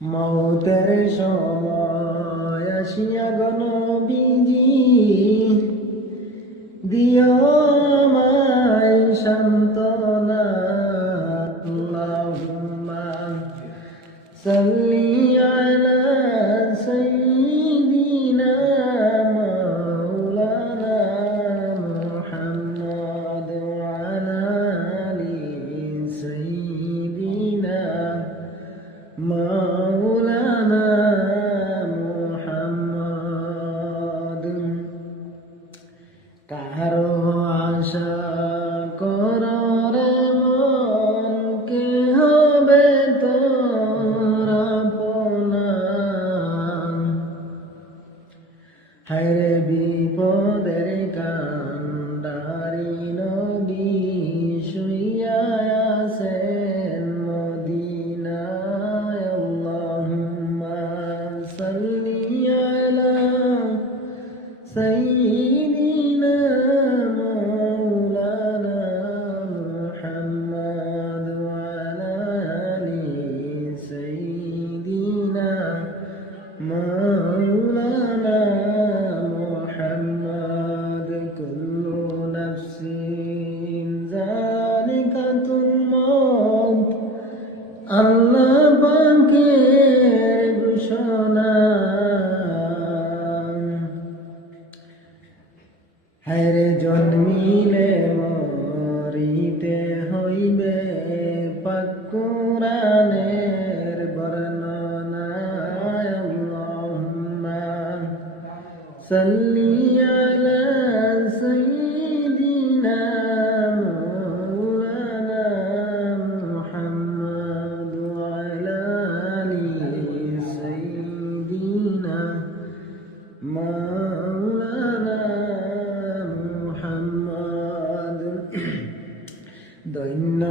মৌতের সময় আসিয়া গণবিজি দিও আমায় সান্ত্বনা আল্লাহুম্মা সাল্লি আলা সাইয়্যিদিনা মাওলানা মুহাম্মদ ওয়া আলা আলি সাইয়্যিদিনা মাওলানা মুহাম্মদ। কারো আশা করার মন কে হবে তোর আপনা, হায়রে বিপদের কান্ডারি নবী শুইয়া আছেন মদিনায়। আল্লাহুম্মা সাল্লি আলা সাইয়্যিদিনা মাওলানা মুহাম্মদ ওয়া আলা আলি সাইয়্যিদিনা মাওলানা মুহাম্মদ। কুল্লু নাফসিন যালিকাতুল মউত, আল্লাহ পাকের ঘোষণা। হায়রে জন্মিলে মরিতে হইবে, পাক কুরআনের বর্ণনা। আল্লাহুম্মা সাল্লি আলা সাইয়্যিদিনা মাওলানা মুহাম্মদ ওয়া আলা আলি সাইয়্যিদিনা মাওলানা মুহাম্মদ। ধন্য